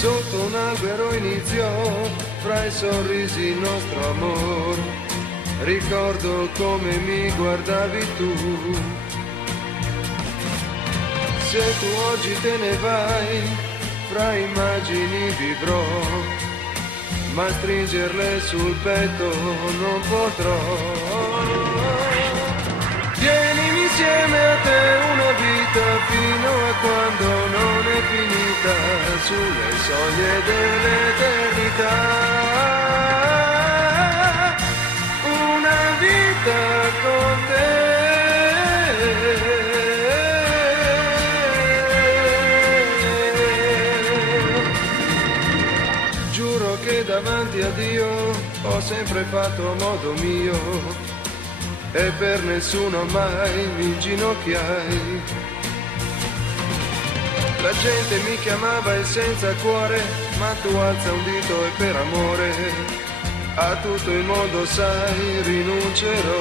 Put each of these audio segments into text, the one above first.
Sotto un albero iniziò, fra i sorrisi il nostro amor. Ricordo come mi guardavi tu. Se tu oggi te ne vai, fra immagini vivrò, ma stringerle sul petto non potrò. Tienimi insieme a te una vita fino a quando non è finita, sulle soglie dell'eternità. Una vita con te. Giuro che davanti a Dio ho sempre fatto a modo mio e per nessuno mai mi inginocchiai. La gente mi chiamava il senza cuore, ma tu alza un dito e per amore a tutto il mondo sai rinuncerò.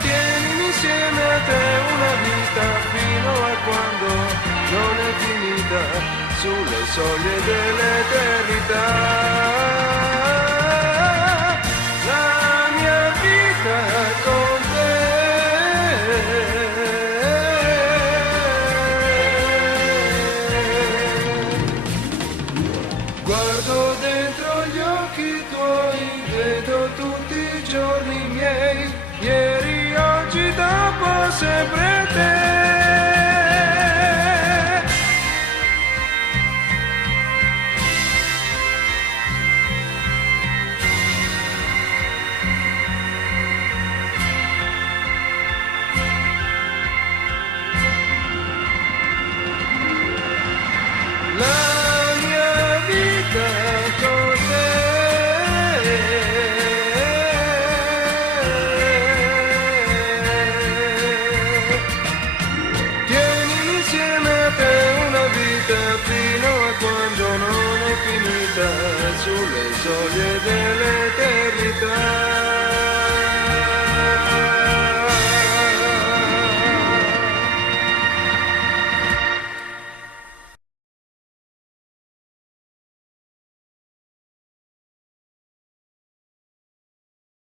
Tienimi insieme a te una vita fino a quando non è finita, sulle soglie dell'eternità. La mia vita con te. Guardo dentro gli occhi tuoi, vedo tutti i giorni miei, ieri, oggi, dopo, sempre te. La mia vita con te. Tienimi insieme a te una vita fino a quando non è finita, sulle soglie